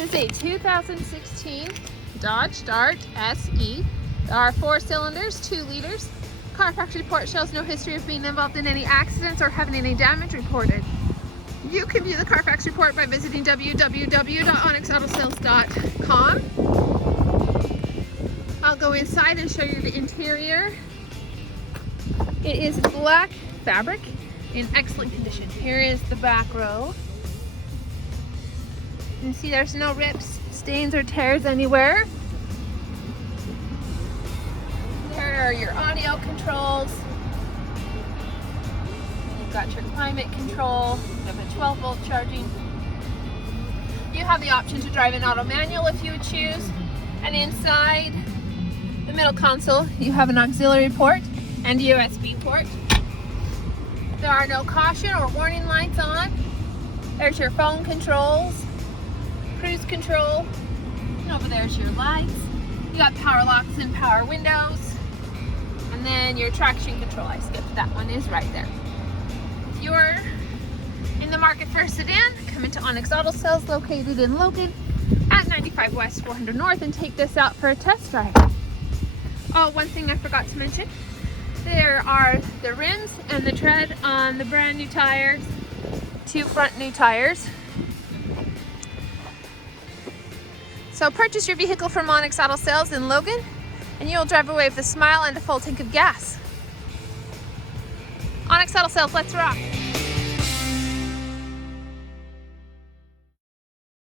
is a 2016 Dodge Dart SE. There are 4 cylinders, 2 liters. CARFAX report shows no history of being involved in any accidents or having any damage reported. You can view the CARFAX report by visiting www.onyxautosales.com. I'll go inside and show you the interior. It is black fabric in excellent condition. Here is the back row. You can see there's no rips, stains, or tears anywhere. There are your audio controls. You've got your climate control. You have a 12-volt charging. You have the option to drive an automanual if you would choose. And inside the middle console, you have an auxiliary port and a USB port. There are no caution or warning lights on. There's your phone controls, cruise control, and over there's your lights. You got power locks and power windows. And then your traction control, I skipped that one, is right there. If you're in the market for a sedan, come into Onyx Auto Sales located in Logan at 95 West 400 North and take this out for a test drive. Oh, one thing I forgot to mention. There are the rims and the tread on the brand new tires, 2 front new tires. So purchase your vehicle from Onyx Auto Sales in Logan and you'll drive away with a smile and a full tank of gas. Onyx Auto Sales, let's rock!